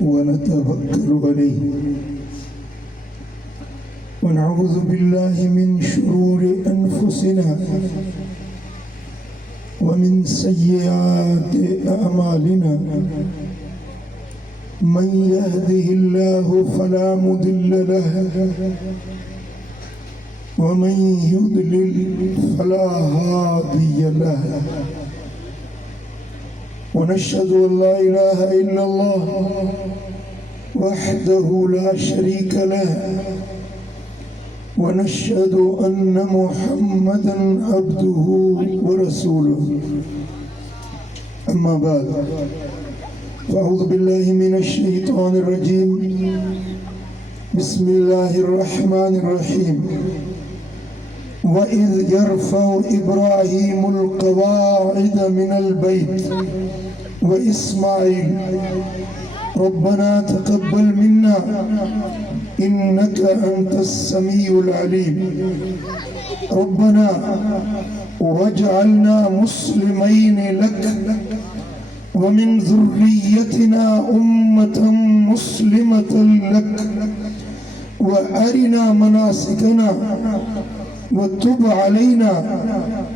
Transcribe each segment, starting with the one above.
ونتوكل عليه ونعوذ بالله من شرور أنفسنا ومن سيئات أعمالنا من يهده الله فلا مضل له ومن يضلل فلا هادي له ونشهد أن لا إله إلا الله وحده لا شريك له ونشهد أن محمدا عبده ورسوله أما بعد فأعوذ بالله من الشيطان الرجيم بسم الله الرحمن الرحيم وإذ يرفع إبراهيم القواعد من البيت وإسماعيل ربنا تقبل منا إنك أنت السميع العليم ربنا واجعلنا مسلمين لك ومن ذريتنا أمة مسلمة لك وأرنا مناسكنا وتب علينا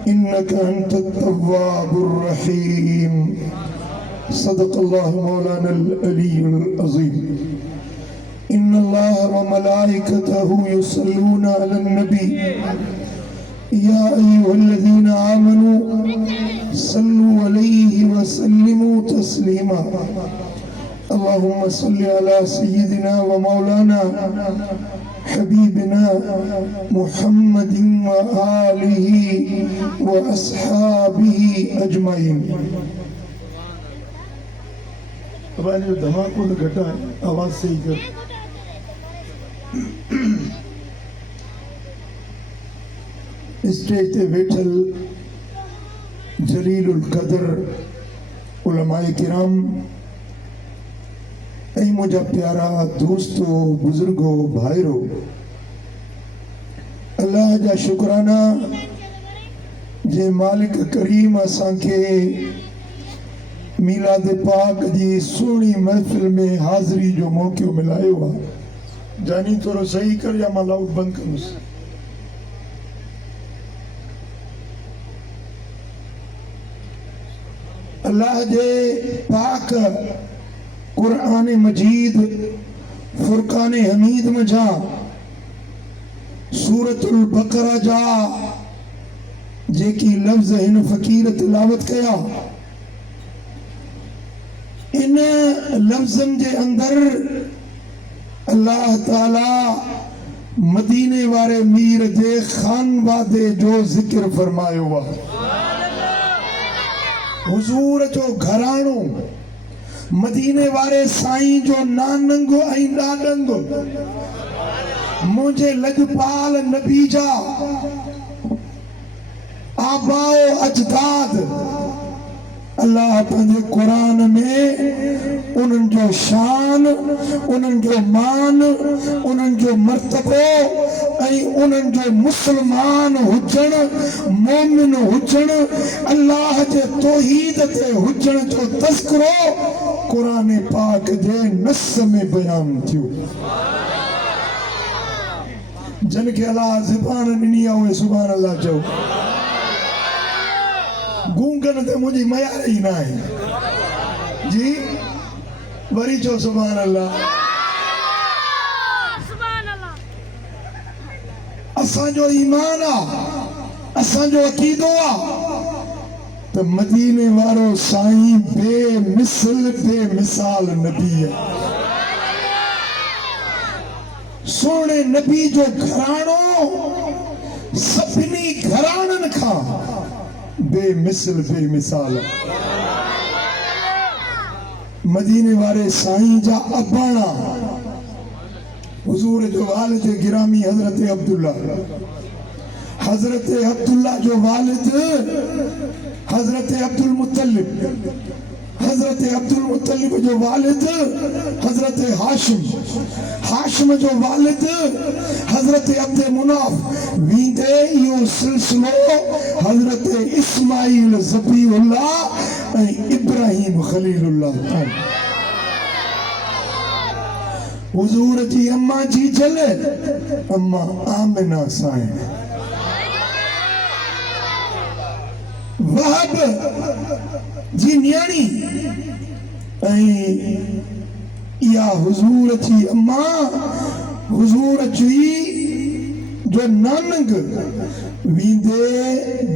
إنك أنت التواب الرحيم صدق الله مولانا العلي العظيم إن الله وملائكته يصلون على النبي يا أيها الذين آمنوا صلوا عليه وسلموا تسليما اللهم صل على سيدنا ومولانا حبيبنا محمد وآله وأصحابه أجمعين अब आने जो धमाको न घटा आवाज सही कर स्टेज ते बैठल जलीलुल कदर उलमाए किराम ऐं मुझा प्यारा दोस्तों बुजुर्गो भाइरो अल्लाह जा शुक्राना जे मालिक करीम असांखे मीलाद पाक जी सोनी महफिल में हाज़री जो मौक़ो मिलायो आहे जानी थोरो सही कर या मां लाउड बंद कंदुसि अल्लाह जे पाक कुरान मजीद फुरकान हमीद मजा सूरतुल बकरा जा जेकी लफ्ज़ हिन फ़कीर तिलावत कया इन लफ्ज़न जे अंदर अल्लाह ताला मदीने वारे मीर जे खानवादे जो जिक्र फरमायो आहे हुजूर जो घराणो मदीने वारे साईं जो नानंगो ऐं ॾाॾंगो मुझे लजपाल नबी जा आबाओ अजदाद अल्लाह पंहिंजे कुरान में उन्हनि जो शान उन्हनि जो मान उन्हनि जो मर्तबो ऐं उन्हनि जो मुस्लमान हुजण मोमिन हुजण अल्लाह जे तौहीद ते हुजण जो तज़किरो कुरान पाक जे नस में बयान थियो जन खे अल्लाह ज़बान ॾिनी आहे उहे सुभान अल्लाह चओ गूंगन ते मुझी मयार ही ना है जी वरी चो सुभान अल्लाह असां जो ईमान आ असां जो अकीदो आ तो मदीने वारो साईं बेमिसाल नबी है सोने नबी जो घराणो सभिनी घराणन खां बेमिसाल मदीने वारे साईं जा अबाणा हुजूर जो वालिद गिरामी हजरत अब्दुल्ला जो वालिद हजरत अब्दुल मुत्तलिब हजरत अब्दुल मुत्तलिब जो वालिद हजरत हाशिम जो वालिद हजरत अब्द मुनाफ वींदे यो सिलसिलो हजरत इस्माइल ज़बीउल्लाह ऐं इब्राहिम खलीलुल्लाह हुजूर जी अम्मा जी जले अम्मा आमिना साईं वहब जी न्याणी या हुजूर जी अम्मा हुजूर जी जो नानक वींदे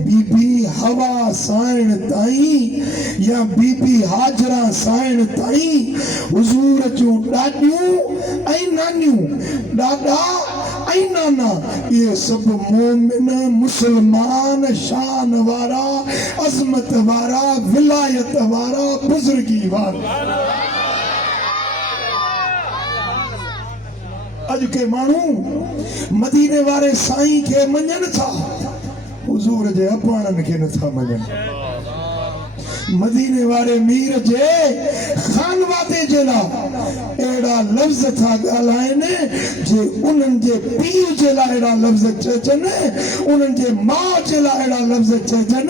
बीबी हवा साइण ताई या बीबी हाजरा साइण ताई हुजूर जो ॾाॾियूं ऐं नानियूं ॾाॾा ऐं नाना ये सब मोमिन मुसलमान शान वारा अज़मत वारा विलायत वारा बुजुर्गी वारा अज के मानू मदीने वारे साईं के मञन था हुजूर जे अबाणन के नथा मञन मदीने वारे मीर जे खानवादे जे ला एड़ा लफ्ज था गालाइन जे उनन जे पीर जे ला एड़ा लफ्ज चचन उनन जे मां जे ला एड़ा लफ्ज चचन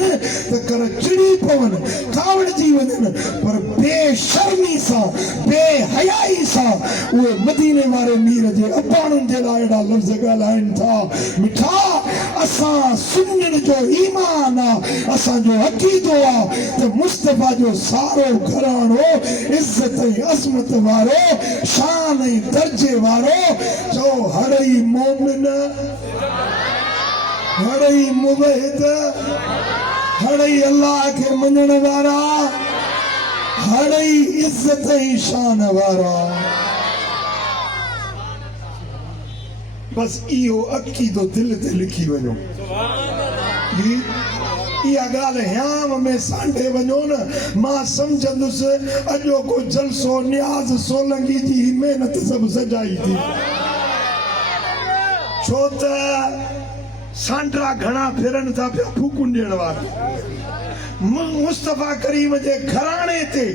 त कर चिड़ी पवन कावड़ जी वजन पर बेशर्मी सा बेहयाई सा वो मदीने वाले मीर जे अबाणन जे ला एड़ा लफ्ज गालाइन था मिठा असा सुन्नन जो ईमान आ असा जो अकीदो आ त मुस्तफा जो सारो घरानो इज्जत अजमत वारो शान दर्जे वारो जो हरई मोमिन हरई मुवहिद हरई अल्लाह के मनण वारा हरई इज्जत शान वारा बस इहो अकीदो दिल ते लिखी वञो इहा ॻाल्हि ह्याम में सांडे वञो न मां सम्झंदुसि अॼो को जलसो न्याज़ सोलंगी जी महिनत सभु सजाई थी छो त सांडरा घणा फिरनि था पिया फूकूं ॾियण वारा मुस्तफा करीम जे घराणे ते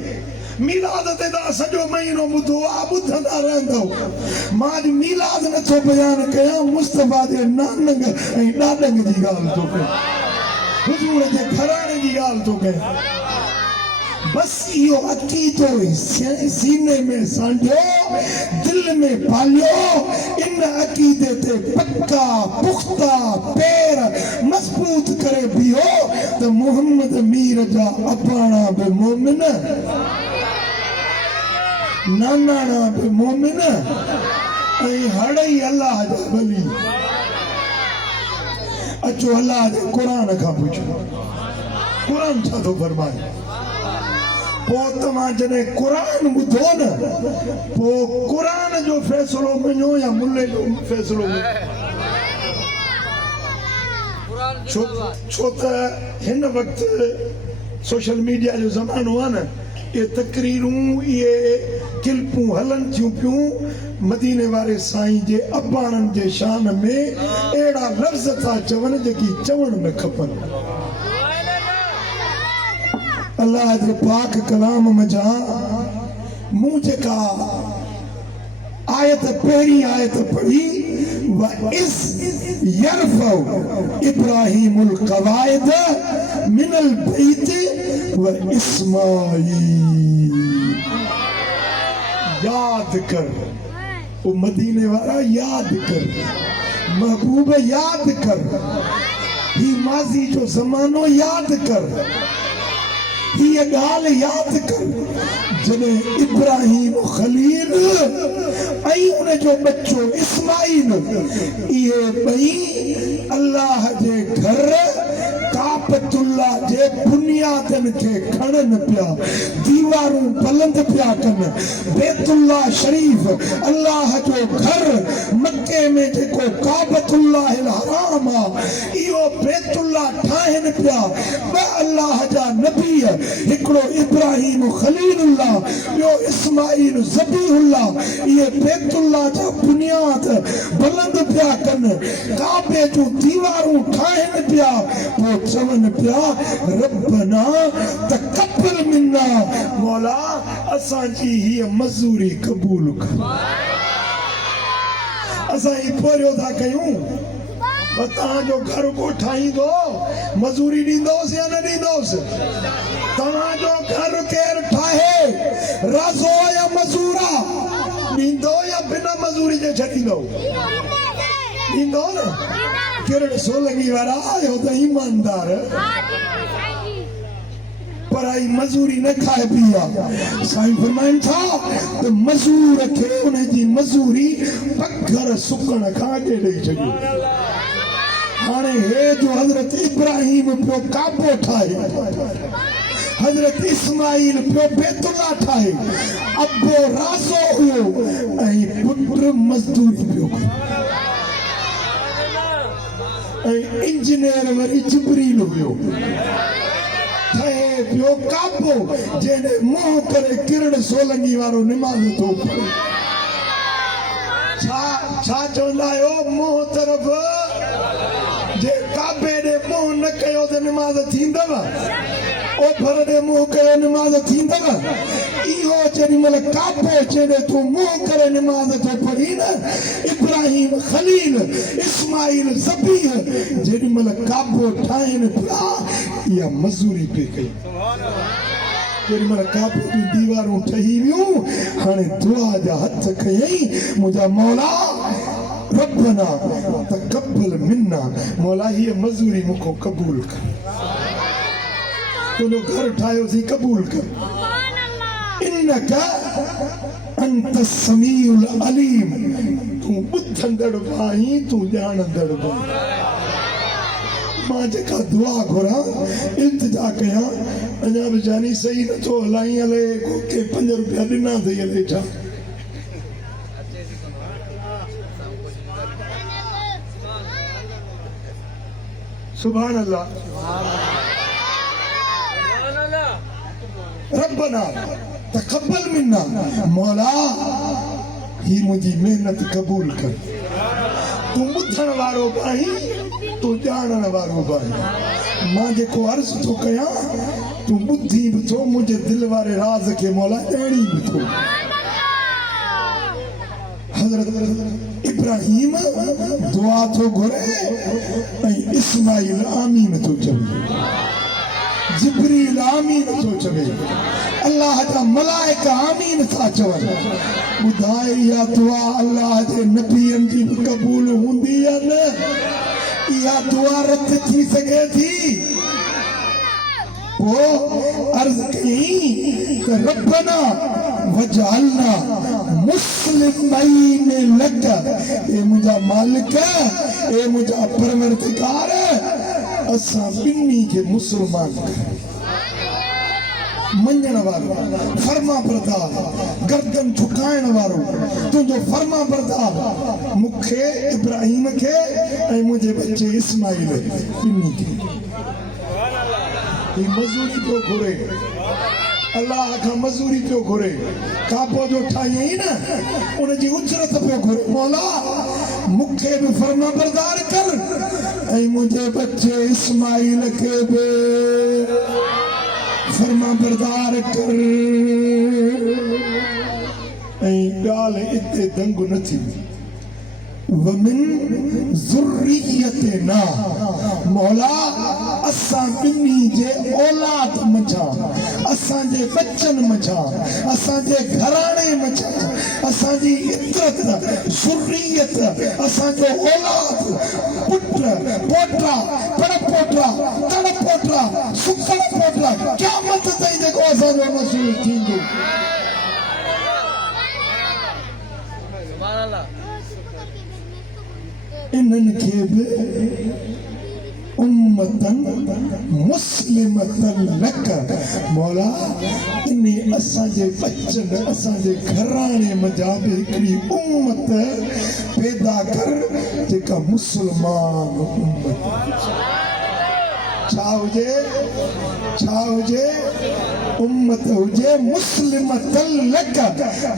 मीलाद ते त सॼो महीनो ॿुधो आहे ॿुधंदा रहंदव मां अॼु मीलाद नथो बयान कयां मुस्तफा जे नानक ऐं ॾाॾंग जी ॻाल्हि थो कयां हुजूर जे घराणे जी ॻाल्हि थो कयां बस इहो अकीदो सीने में सांढियो दिल में पालियो इन अकीदे ते पक्का पुख्ता पैर मजबूत करे बीहो त मोहम्मद मीर जा अबाणा बि मोमिन नानाणा बि मोमिन ऐं हड़ई अल्लाह जा वली अचो अल्लाह जे कुरान खां पुछो कुरान छा थो फरमाए पोइ तव्हां जॾहिं कुरान ॿुधो न पोइ कुरान जो फ़ैसिलो मञो या मुल्ले जो फ़ैसिलो छो त हिन वक़्तु सोशल मीडिया जो ज़मानो आहे न ये तकरीरूं ये किल्पूं हलन थियूं पियूं मदीने वारे साईं जे अबाणन जे शान में अहिड़ा लफ़्ज़ था चवनि जेकी चवण न खपनि अल्लाह जे पाक कलाम मजा मूं जेका आयत पहिरीं आयत पढ़ी व इस यरफउ इब्राहिमुल क़वाइद मिनल बैत व इस्माईल याद कर वो मदीने वाला याद कर महबूब याद कर ही माजी जो ज़मानो याद कर ये गाल याद कर जॾहिं इब्राहिम खलील ऐं उन जो बच्चो इस्माईल इहे ॿई अल्लाह जे घर काबतुल्लाह जे बुनियादनि खे खणनि पिया दीवारूं बुलंद पिया कनि बैतुल्लाह शरीफ अल्लाह जो घर मक्के में जेको काबतुल्लाह हराम आहे इहो बैतुल्लाह ठाहिनि पिया ॿ अल्लाह जा नबी हिकिड़ो इब्राहिम खलीलुल्लाह ॿियो इस्माईल ज़बीहुल्लाह इहे बैतुल्लाह जा बुनियाद बुलंद पिया कनि काबे जूं दीवारूं ठाहिनि पिया पोइ चवनि पिया रब्बना तक़ब्बल मिन्ना मौला असांजी हीअ मज़ूरी क़बूल कर असां ही पोरियो था कयूं तव्हांजो घर को ठाहींदो मज़ूरी ॾींदोसि या न ॾींदोसि तव्हांजो घर केरु ठाहे राज़ो या मज़ूरा ॾींदो या बिना मजूरी जे छॾींदो? ॾींदो न? किरण सोलंगी वारा आयो त ईमानदार पर आई मजूरी न खाए पी आहे। साईं फरमाइनि था त मजूर खे उनजी मजूरी पघर सुकण खां अॻु ॾेई छॾियो। हाणे हे जो हज़रत इब्राहिम पियो काबो ठाहे, हज़रत इस्माइल पियो बैतुल्ला ठाहे, अबो राज़ो हुयो ऐं पुट मज़दूरी पियो करे, ऐं इंजीनियर वरी जिब्रील हुयो। ठहे पियो काबो जंहिं मुंहुं करे किरण सोलंगी वारो निमाज़ थो पढ़े। छा चवंदा आहियो? मुंहुं तरफ़ जे काबे ॾे मुंहुं न कयो त निमाज़ थींदव? ओभर ॾे मुंहुं कयो निमाज़ थींदव? इहो जेॾी महिल काबो जॾहिं तूं मुंहुं करे निमाज़ थो पढ़ी न, इब्राहिम खलील इस्माइल ज़बीह जेॾी महिल काबो ठाहिनि पिया, इहा मज़ूरी पे कई। जेॾी महिल काबो जूं दीवारूं ठही वियूं, हाणे दुआ जा हथ खयईं, मुंहिंजा मौला रब्बना तक़ब्बल मिन्ना, मौला हीअ मज़ूरी मूंखों क़बूल कर। तुंहिंजो घर ठाहियोसीं, क़बूल कर। इन्नका अंत समीउल अलीम, तूं ॿुधंदड़ आहीं, तूं ॼाणंदड़ बि। मां जेका दुआ घुरां, इल्तिजा कयां, अञा बि जानी सही नथो हलाई, हले के 5 रुपया ॾिना अथई, हले छा? सुभान अल्लाह। रब्बना तक़ब्बल मिन्ना, मौला ही मुंहिंजी मेहनत क़बूल कर। तूं ॿुधण वारो बि आहीं, तूं ॼाणण वारो बि आहीं। मां जेको अर्ज़ थो कयां, तूं ॿुधी बि थो, मुंहिंजे दिलि वारे राज़ खे मौला ॼाणी बि थो। हज़रत इब्राहिम दुआ थो घुरे ऐं इस्माइल आमीन थो चवे, जिब्रील आमीन थो चवे, अल्लाह जा मलाइका आमीन था चवनि। ॿुधाए इहा दुआ अल्लाह जे नबीअनि जी बि क़बूल हूंदी या न? इहा दुआ रद थी सघे थी? पोइ अर्ज़ कई त रब्बना वजअलना मुस्लिमैन लक, ए मुंहिंजा मालिक, ए मुंहिंजा परवरदिगार, असां ॿिन्ही खे मुस्लमान कर। मञण वारो, फर्मा बरदार, गर्दन झुकाइण वारो, तुंहिंजो फर्मा बरदार मूंखे इब्राहिम खे ऐं मुंहिंजे बच्चे इस्माइल ॿिन्ही खे। ही मज़ूरी पियो घुरे, अल्लाह खां मज़ूरी पियो घुरे। काबो जो ठाहियईं न, उनजी उजरत पियो घुरे। मौला मूंखे बि फर्मा बरदार कर ऐं मुंहिंजे बच्चे इस्माइल खे बि फर्मा बरदार कर। ऐं ॻाल्हि इते दंग न थी। वमिन ज़ुर्रियतना, मौला असां ॿिन्ही जे औलाद मझां, असांजे बच्चनि मझां, असांजे घराणे मझां, असांजी इतरत ज़ुर्रियत, असांजो औलाद, पुट पोटा, पड़पोटा, तड़पोटा, सुखड़ पोटा, क़यामत ताईं जेको असांजो नसूल थींदो। इन्हनि खे बि उम्मतन मुस्लिमतन लक, मौला इन असांजे बच्चनि, असांजे घराणे मझां बि हिकिड़ी उम्मत पैदा कर जेका मुस्लमान उम्मत। छा हुजे? छा हुजे? उम्मत हुजे मुस्लिमतन लक।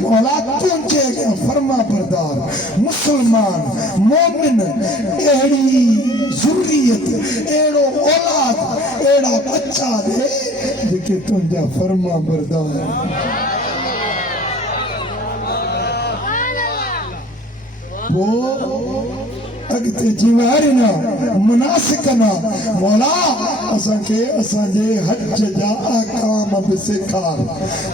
मौला तुंहिंजे अॻियां फर्मा बरदार, मुस्लमान, मोमिन, अहिड़ी ज़ुर्रियत, अहिड़ो औलाद, अहिड़ा बच्चा दे जेके तुंहिंजा फर्मा बरदार। पोइ अगते जीवारिना मुनासिकना मौला असांखे असांजे हज जा अहकाम बि सेखार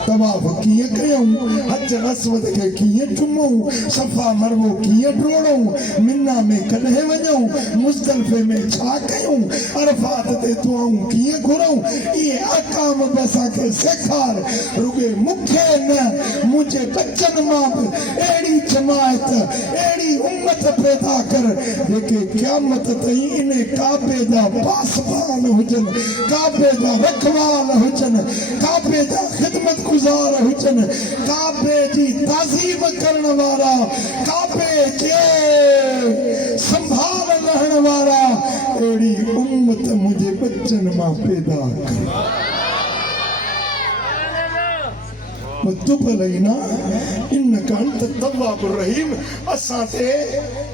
तवाफ कीअं कयूं हज अस्वद खे कीअं चुमूं सफ़ा मरवो कीअं ड्रोड़ूं मिना में कॾहिं वञूं मुज़दलिफ़े में छा कयूं अरफात ते दुआऊं कीअं घुरूं इहे अहकाम बि असांखे सेखार रुॻे मूंखे न मुंहिंजे बचनि मां बि अहिड़ी जमायत अहिड़ी उम्मत पैदा कर जेके क़यामत ताईं इन काबे जा पासबान हुजनि काबे जा रखवाल हुजनि काबे जा ख़िदमत गुज़ार हुजनि काबे जी ताज़ीम करण वारा काबे जे संभाल रहण वारा अहिड़ी उम्मत मुंहिंजे बच्चनि मां पैदा कर तुब लईना इन्नका अंत तव्वाबुर रहीम असांते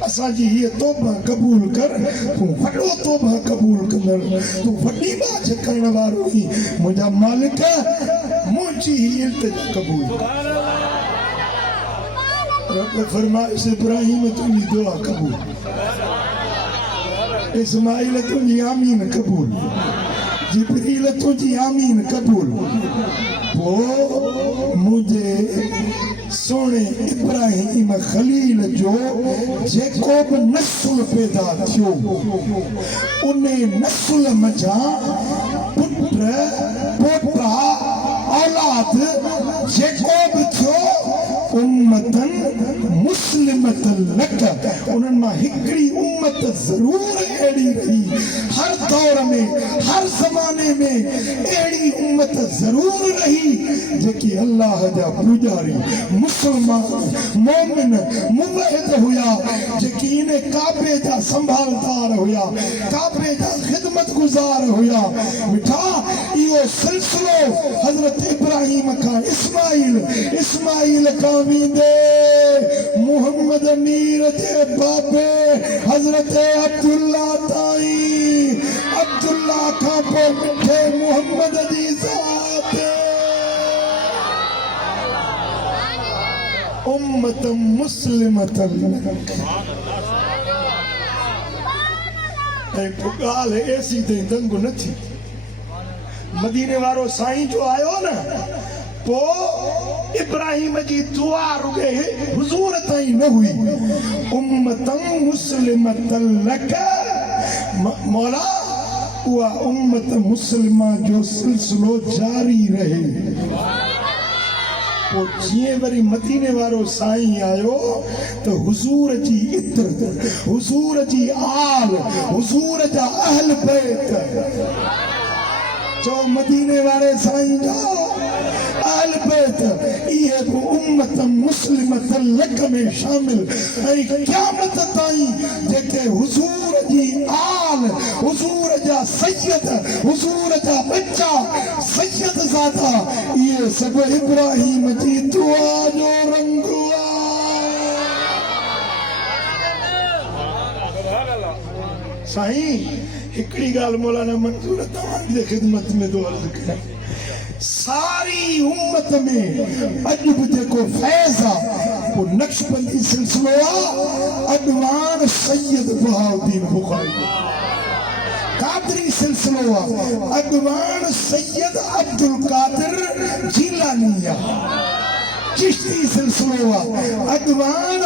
असांजी हीअ तौबा क़बूल कर तूं वॾो तौबा क़बूल कंदड़ तूं वॾी बात करण वारो ही मुंहिंजा मालिक मुंहिंजी ही इल्तिजा क़बूल कर रब फरमाइश इब्राहिम तुंहिंजी दुआ क़बूल इस्माइल तुंहिंजी आमीन क़बूल जिब्रील तुंहिंजी आमीन क़बूल वो मुझे सोने इब्राहिम खलील जो जेको बि नस्ल पैदा थियो उन्हें नस्ल मजा पुत्र पोटा औलाद जेको बि थियो उम्मतन मुस्लिमतन लक उन्हनि मां हिकिड़ी उम्मत ज़रूर अहिड़ी रही हर दौर में हर ज़माने में अहिड़ी उम्मत ज़रूर रही जेकी अल्लाह जा पूजारी मुसलमान मोमिन मुवहिद हुया जेकी इन काबे जा संभालदार हुया काबे जा ख़िदमत गुज़ार हुया मिठा इहो सिलसिलो हज़रत इब्राहिम खां इस्माइल खां वींदे मुहम्मद मीर जे बाबे हज़रत अब्दुल्ला ताईं अब्दुल्ला खां पोइ मिठे मुहम्मद जी ज़ात उम्मत मुस्लिमतन ऐं ॻाल्हि ऐसी ताईं दंग न थी मदीने वारो साईं जो आयो न पो इब्राहिम जी दुआ रुगे हुजूर ताईं न हुई उम्मतन मुस्लिमतन लक मौला उहा उम्मत मुस्लिमा जो सिलसिलो जारी रहे पो जीअं वरी मदीने वारो साईं आयो त हुजूर जी इतरत हुजूर जी आल हुजूर जा अहल बैत चो मदीने वारे साईं जा अहल बैत इहे बि उम्मत मुस्लिमत लक में शामिल ऐं क़यामत ताईं जेके हुजूर जी आल हुजूर जा सैयद हुजूर जा बच्चा सैयद ज़ादा इहे सभु इब्राहिम जी दुआ जो रंग साईं हिकिड़ी ॻाल्हि मौलाना मंजूर तव्हांजी ख़िदमत में थो अर्ज़ु कयां सारी उम्मत में अॼु बि जेको फैज़ आहे वो नक्शबंदी सिलसिलो आहे अडवान सैयद बहाउद्दीन बुखारी कादरी सिलसिलो आहे अडवान सैयद अब्दुल कादिर जीलानी आहे चिश्ती सिलसिलो आहे अडवान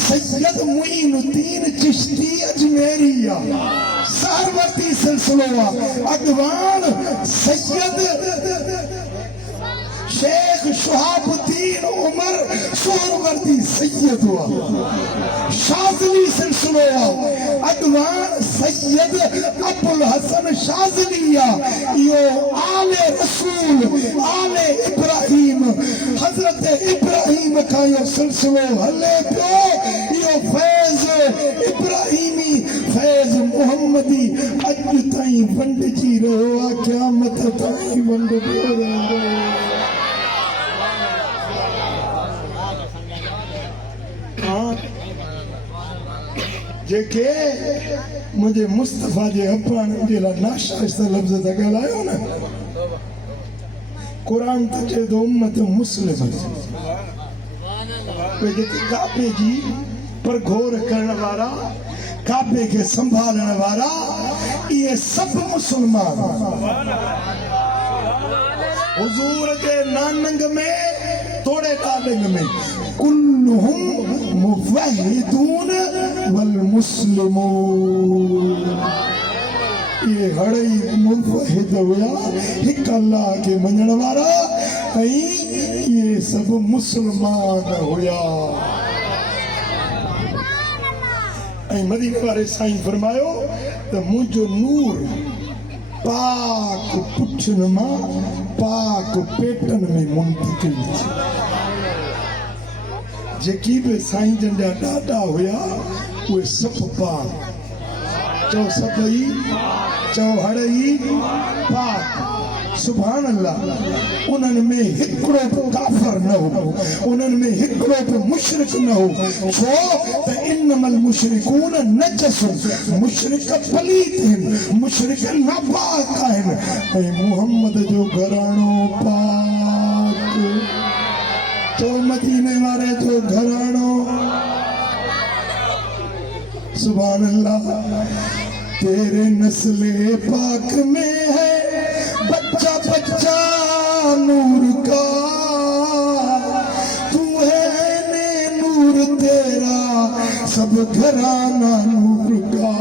सैयद मुईनुद्दीन चिश्ती अजमेरी आहे सहरवर्ती सिलसिलो आहे अडवान सैयद शेख शहाबुद्दीन उमर सोहरवर्दी सैयद हुआ शाज़ली सिलसिलो आहे अडवान सैयद अबुल हसन शाज़ली आहे इहो आले रसूल आले इब्राहिम हज़रत इब्राहिम खां इहो सिलसिलो हले पियो इहो फैज़ इब्राहिमी फैज़ मुहम्मदी अॼु ताईं वंडिजी रहियो आहे क़यामत ताईं वंडिजो रहंदो जेके मुझे मुस्तफा जे अपान जे लाइ नाशाइस्ता लफ़्ज़ था ॻाल्हायो न क़ुरान त चए थो उम्मत मुस्लिम जेके काबे जी पर घोर करण वारा काबे के संभालने वाला ये सब मुसलमान हुजूर के नानंग में थोड़े डालिंग में कुल्लुहुम मुवहिदून वल मुस्लिमून ये हड़ई मुवहिद हुआ हिक अल्लाह के मञण वारा ये सब मुसलमान हुआ मदीने वाले साईं फरमायो तो मुझो नूर पाक पुठन मां पाक पेटन में मुंतकिल जेकी भी साईं जन जा ॾाॾा हुया उहे सब पाक चओ सभई चओ हड़ई पाक सुभान अल्लाह उन्हनि में हिकिड़ो बि काफ़िर न हो उन्हनि में हिकिड़ो बि मुशरिक न हो छो त इन्नमल मुशरिकून नजसुन मुशरिक पलीत आहिनि मुशरिक नापाक आहिनि ऐं मुहम्मद जो घराणो पाक चओ मदीने वारे जो घराणो सुभान अल्लाह तेरे नस्ले पाक में है बच्चा बच्चा नूर का तू है ने नूर तेरा सब घराना नूर का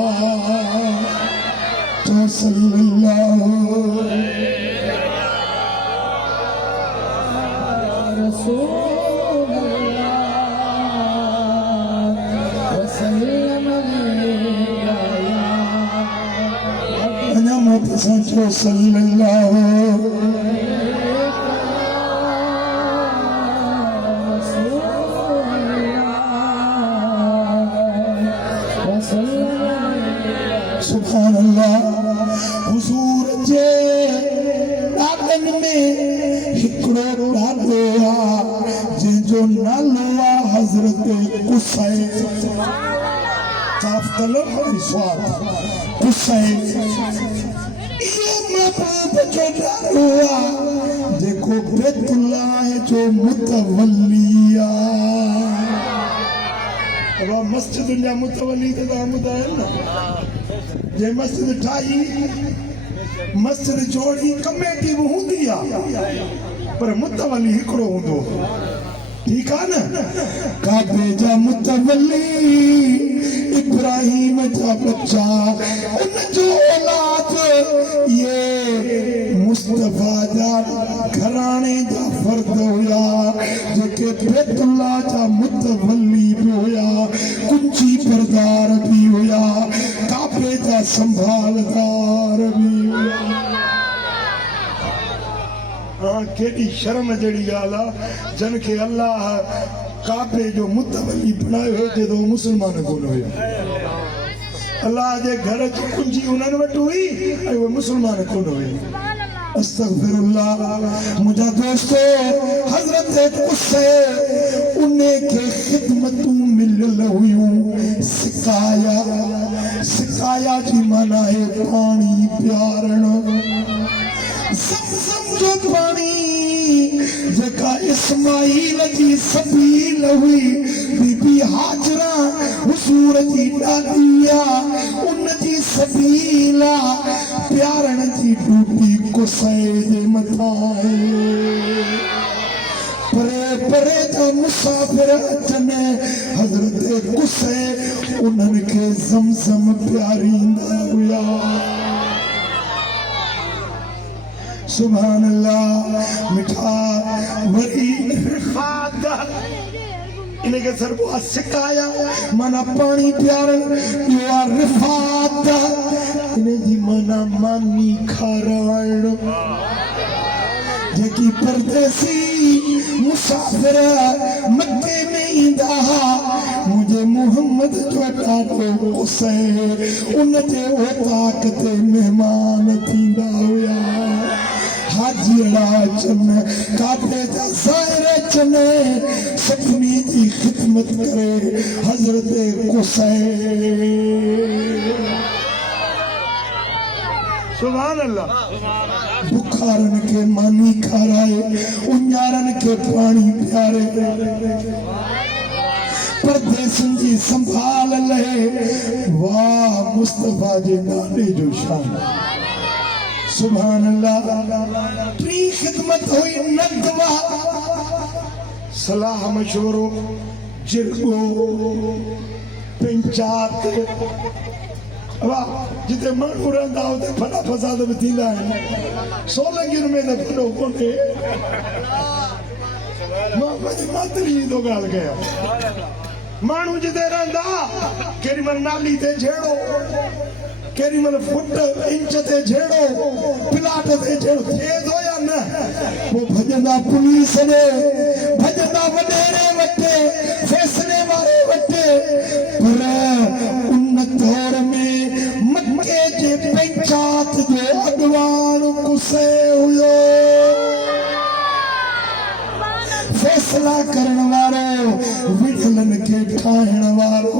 तो सल्लल्लाहु सचो सल्लल्लाहु सुभान अल्लाह हुजूर जे ॾाॾनि में हिकिड़ो ॾाॾो आहे जंहिंजो नालो आहे हज़रत कुसै साफ़ कलम ऐं स्वाद कुसै जो ॾाॾो आहे जेको बैतुल्लाह जो मुतवल्ली आहे मस्जिद जा मुतवल्ली त तव्हां ॿुधायो न जे मस्जिद ठाही मस्जिद जोड़ी कमेटी बि हूंदी आहे पर मुतवल्ली हिकिड़ो हूंदो ठीक है ना काबे जा मुतवल्ली इब्राहिम जा बच्चा उन जो औलाद ये मुस्तफा जा घराने जा फर्द हुया जेके बैतुल्लाह जा मुतवल्ली भी हुया कुंजी परदार भी हुया काबे जा संभालदार भी हुया केॾी शर्म जहिड़ी ॻाल्हि आहे जन खे अल्लाह काबे जो मुतवल्ली बणायो हुजे त मुस्लमान कोन हुयो अल्लाह जे घर जी कुंजी उन्हनि वटि हुई ऐं उहे मुस्लमान कोन हुयो अस्तगफिरुल्लाह मुंहिंजा दोस्तो हज़रत कुसै उन खे ख़िदमतूं मिलियल हुयूं सिकाया जी माना है पाणी पियारण जो पानी जेका इस्माइल जी सबील हुई बीबी हाजरा हुजूर जी ॾाॾी आहे उन जी सबील प्यारण जी ड्यूटी कुसै जे मथां आहे परे परे जा मुसाफ़िर अचनि हज़रत कुसै उन्हनि खे ज़मज़म प्यारींदा हुया सुभान अल्लाह मिठा वरी इनके सरबो सिकाया माना पानी प्यारण यो आ रिफात इने जी माना मानी खाराइण जेकी परदेसी मुसाफिर मक्के में ईंदा मुझे मोहम्मद जो ॾाढो कुसै उन ते ओ ताक़त मेहमान थींदा हुया हाजीड़ा अचनि काबे जा ज़ाहिर अचनि सभिनी जी ख़िदमत करे हज़रत कुसै सुभान अल्लाह बुखारन के मानी खाराए उन्यारन के पानी प्यारे पर परदेसन जी संभाल ले। वाह मुस्तफा जी नाले जो शान, सुभान अल्लाह। टी खिदमत हुई नदवा, सलाह मशवरो, जिरगो, पंचायत, वाह जिते माण्हू रहंदा उते फला फसाद बि थींदा आहिनि। सोलंगियुनि में त फलो कोन्हे। मां पंहिंजी मातरी जी थो ॻाल्हि कयां। माण्हू जिते रहंदा केॾी महिल नाली ते झेड़ो, केॾी महिल फुट इंच ते झेड़ो, प्लाट ते झेड़ो थिए थो या न? पोइ भॼंदा पुलिस ॾे, भॼंदा वॾेरे वटि, फैसले वारे वटि। पर उन दौर में मके जे पंचायत जो अॻवान कुसे हुयो, फैसला करण वारो, विढ़लनि खे ठाहिण वारो,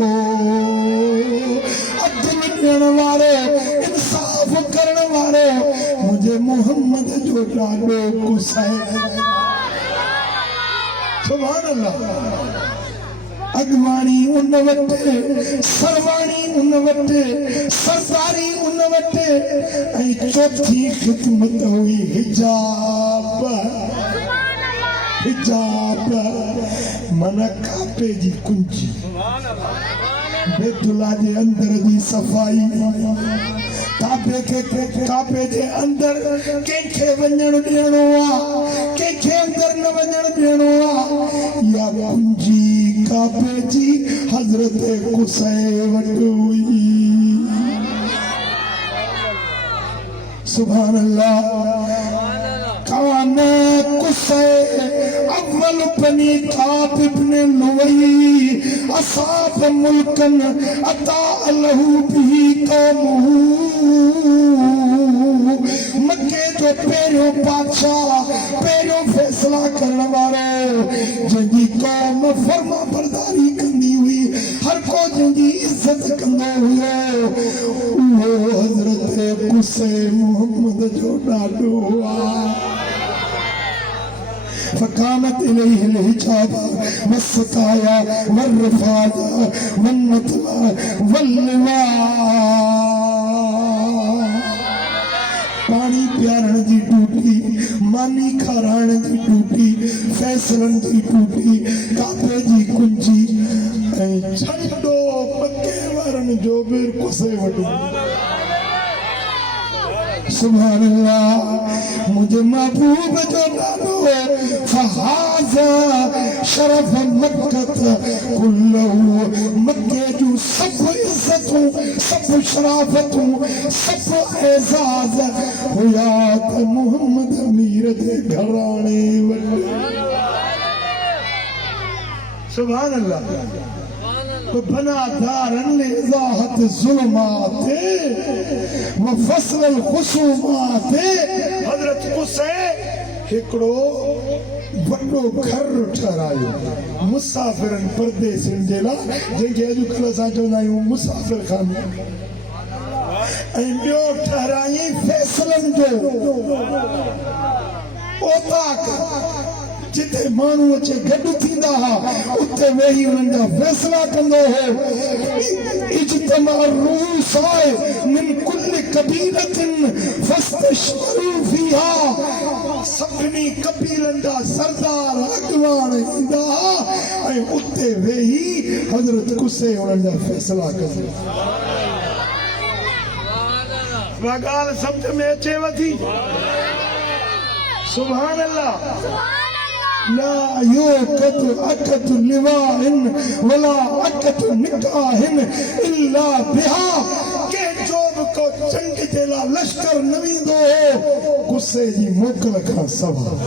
अदल ॾियण वारो, इंसाफ़ करण वारो, मुंहिंजे मोहम्मद जो ॾाढो कुसाए। सुभान अल्लाह। अगवाणी उन वटि, सरवाणी उन वटि, सरदारी उन वटि, ऐं चौथी ख़िदमत हुई हिजाब। हिजाब माना कापे जी कुंजी, बैतुल्ला जे अंदर जी सफ़ाई। कापे जे अंदर कंहिंखे वञण ॾियणो आहे, कंहिंखे अंदर न वञण ॾियणो आहे। या कुंजी कापे जी हज़रत कुसै वटि हुई। सुभान अल्लाह। कान कुसै अव्वल बनी काब इब्न लुवई असाब मुल्कन अता अलहू बिही कौमुहू। मक्के जो पहिरियों बादशाह, पहिरियों फैसला करण वारो, जंहिंजी कौम फर्मा बरदारी कंदी हुई, हर को जंहिंजी इज्जत कंदो हुयो, उहो हज़रत कुसै मोहम्मद जो ॾाॾो हुआ। फकानत इलैहि अलहिजाब वस्सकाया वरफादा वन्नतवा वल्लिवा। पानी प्यारण जी ड्यूटी, मानी खाराइण जी ड्यूटी, फैसलन जी ड्यूटी, कापे जी कुंजी, ऐं छंडो मके वारनि जो बि कुसे वटि। सुभान अल्लाह। मुझे महबूब जो नालो फहाज़ा शरफ मक्कत कुल्लहू। मक्के जूं सभु इज़तूं, सभु शराफ़तूं, सभु एज़ाज़ हुया त मोहम्मद अमीर जे घराणे वटि। सुभान अल्लाह। बनादारन इज़ाहत ज़ुल्मात व फ़स्ल ख़ुसूमात। हज़रत कुसै हिकिड़ो वॾो घर ठहिरायो मुसाफ़िरनि परदेसियुनि जे लाइ, जंहिंखे अॼुकल्ह असां चवंदा आहियूं मुसाफ़िर खानो। ऐं ॿियो ठहिराई फैसलनि जो ओताक, जिते माण्हू अचे गॾु थींदा हुआ, उते वेही उन्हनि जा फैसला कंदो हो। इज्तिमा रूस मिन कुल्ल कबीलतिन फस्तशरू फीहा। सभिनी कबीलनि जा सरदार अॻवान ईंदा हुआ ऐं उते वेही हज़रत कुसै उन्हनि जा फैसला कंदो। उहा ॻाल्हि सम्झ में अचेव थी? सुभान अल्लाह। ला युक़त अक़त लिवाइन वला अक़त निकाहिन इल्ला बिहा। कंहिंजो बि को जंग जे लाइ लश्कर न वेंदो हो गुस्से जी मोकल खां सवाइ।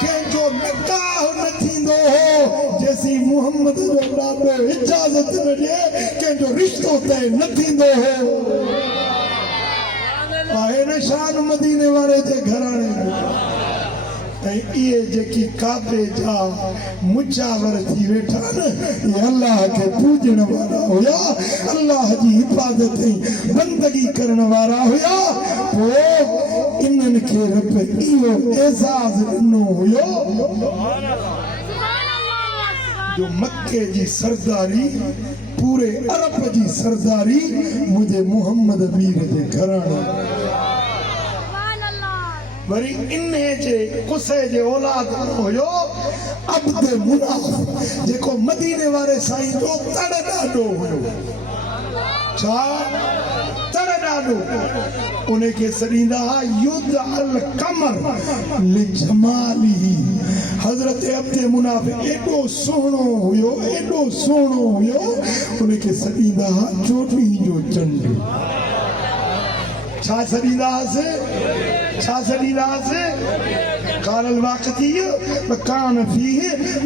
कंहिंजो निकाह न थींदो हो जेसीं मोहम्मद जो ॾाॾो इजाज़त न ॾिए, कंहिंजो रिश्तो तय न थींदो हो। आहे न शान मदीने वारे जे घराणे में। ऐं इहे जेकी काबे जा मुजावर थी वेठा न, ये अल्लाह के पूजण वारा हुया, अल्लाह जी हिफाज़त ऐं बंदगी करण वारा हुया। पोइ इन्हनि खे रब इहो एज़ाज़ ॾिनो हुयो। जो मक्के जी सरदारी पूरे अरब जी सरदारी मुझे मोहम्मद अमीर जे घराणे वरी इन्हे जे कुसे जे औलाद हुयो अब्द मुनाफ जेको मदीने वारे साईं जो तड़ ॾाढो हुयो छा तड़ ॾाढो उन्हें के सॾींदा युद्ध अल कमर ले जमाली हजरत अब्द मुनाफ एडो सोहणो हुयो उन्हें के सॾींदा चोटी जो चंड छा सॾींदासीं قال الواقدي وكان فيه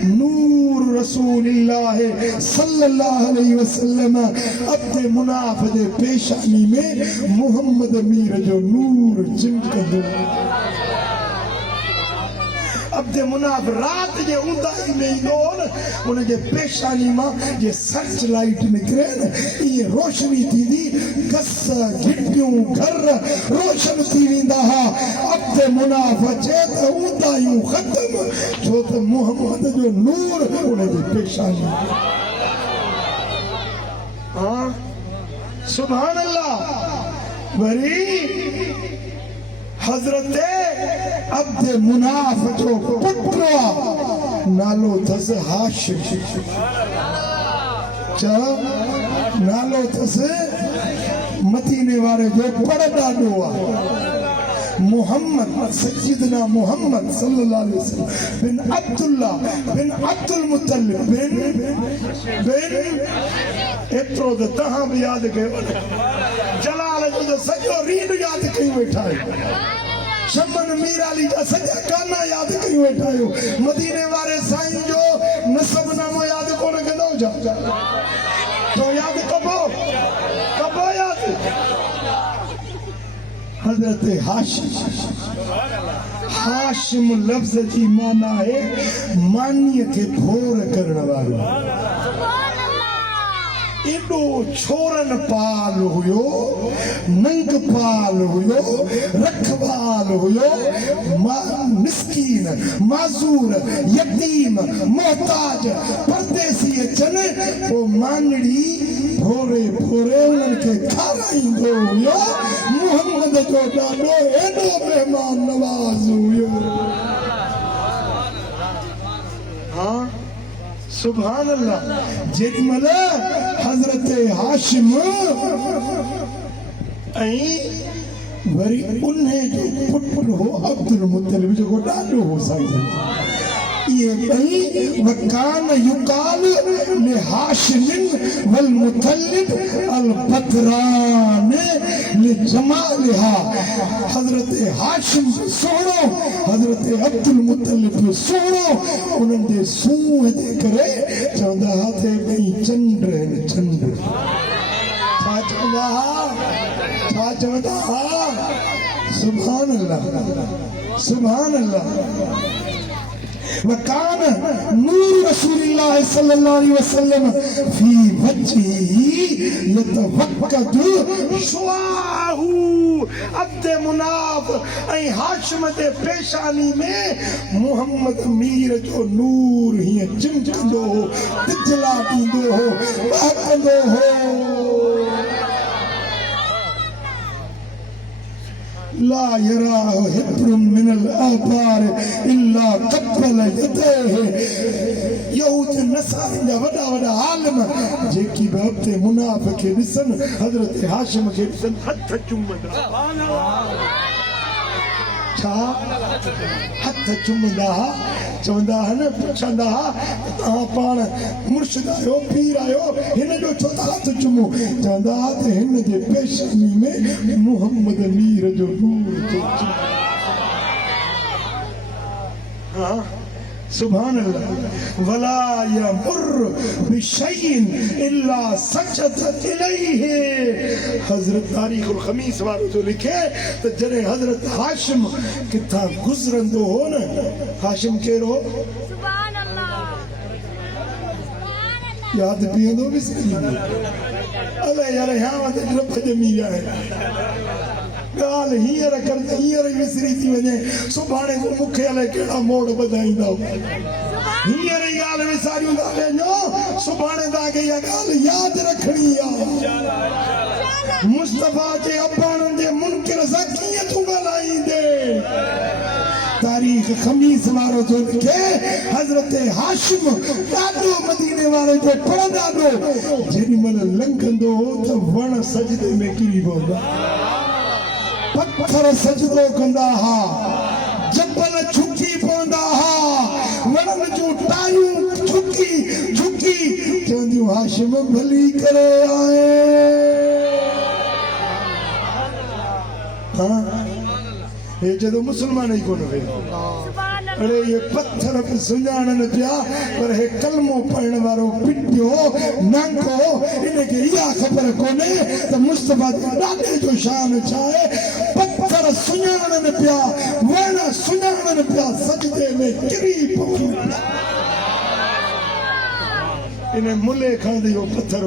نور رسول الله صلى الله عليه وسلم عبد مناف دے پیشانی میں محمد امیر جو نور چمکندو عبد مناف रात जे ऊंदाई में ईंदो उन जे पेशानी मां जे सर्च लाइट निकिरे ये रोशनी थींदी गस घिटियूं घर रोशन थी वेंदा हा अब्द मुनाफ अचे त ऊंदायूं ख़त्म छो त मोहम्मद जो नूर उन जे पेशानी हाँ सुभान अल्लाह वरी हजरत अब्द मुनाफ जो पुत्र नालो थस हाशिम चा नालो थस मदीने वारे जो बड़ा ॾाढो आहे मोहम्मद सय्यदना मोहम्मद सल्लल्लाहु अलैहि वसल्लम बिन अब्दुल्लाह बिन अब्दुल मुत्तलिब बिन एतिरो त तव्हां बि यादि कयो जलाल जो सॼो रीड यादि कई वेठा आहियो शमन मीर अली जा सॼा गाना यादि कई वेठा आहियो मदीने वारे साईं जो नसबनामो यादि कोन कंदो छा तो यादि कबो यादि हजरत हाशिम लफ्ज़ जी माना है मानीअ खे भोर करण वारो एडो छोरन पाल हुयो नंग पाल हुयो रखवाल हुयो मिस्कीन माजूर यतीम मोहताज परदेसी अचन वो मानड़ी भोरे उन्हनि खे खाराईंदो हुयो मोहम्मद जो ॾाढो एडो मेहमान नवाज़ हुयो हाँ सुभान अल्लाह जेॾीमहिल हज़रत हाशिम ऐं वरी उन्हे जो पुटु हो अब्दुल मुत्तलिब जेको ॾाढो हो साईं ये ॿई वकान युकाल ले हाशिमिन वल मुत्तलिब अल बदरान ले जमालिहा हजरत हाशिम सोहणो हजरत अब्दुल मुत्तलिब सोहणो उन्हनि जे सूंह जे करे चवंदा हा ते ॿई चंड आहिनि चंड छा चवंदा हा सुभान अल्लाह वकान नूर रसूलुल्लाह सल्लल्लाहु अलैहि वसल्लम फी वजही यतवक्कदु शुआहु अब्द मुनाफ ऐं हाशिम जे पेशानी में मोहम्मद मीर जो नूर हीअं चिमकंदो हो तिजला ॾींदो हो महकंदो हो ला यराहु हिब्रुम मिनल आबार इल्ला कब्बल यदैहि यहूद नसारनि जा वॾा आलिम जेकी बि अब्द मुनाफ खे ॾिसनि हज़रत हाशिम खे ॾिसनि हथ चुमंदा छा हथ चुमंदा चवंदा न पुछंदा तव्हां पाण मुर्शिद आहियो पीर आहियो हिन जो छो था हथ चुमो चवंदा त हिन जे पेशानी में मोहम्मद मीर जो नूर थो हाँ सुभान अल्लाह वला यमुर बिशैइन इल्ला सजद इलैहि हजरत तारीखुल खमीस वारो जो लिखे त जॾहिं हजरत हाशिम किथां गुज़रंदो हो न हाशिम कहिड़ो सुभान अल्लाह यादि पीअंदो विसरी अलाए यार हाँ वटि रब ॼमी विया आहिनि ॻाल्हि हींअर कर त हींअर ई विसरी थी वञे सुभाणे मूंखे अलाए कहिड़ा मोड़ ॿधाईंदा हींअर ई ॻाल्हि विसारियूं था वञो, सुभाणे तव्हांखे इहा ॻाल्हि यादि रखणी आहे। मुस्तफ़ा जे अबाणनि जे मुनकिर सां कीअं तूं ॻाल्हाईंदे? तारीख़ खमीस वारो जो लिखे हज़रत हाशिम ॾाढो मदीने वारे जो पर ॾाढो जेॾी महिल लंघंदो हो त वण सजदे में किरी पवंदा, पत्थर सजदो कंदा हा, जबल झुकी पवंदा हा, वणनि जूं टायूं झुकी झुकी चवंदियूं हाशिम भली करे आए। हाँ ये जदों मुसलमान ही कोन हुए, अरे ये पत्थर पे सुञाणन पिया पर हे कलमो पढ़ण वारो पिटियो नंगो इनके इहा ख़बर कोन्हे त मुस्तफ़ा जे ॾाॾे जो शान छा आहे। पत्थर सुञाणन पिया, वण सुञाणन पिया, सजदे में किरी पवनि पिया। इन मुले खणंदी हो पत्थर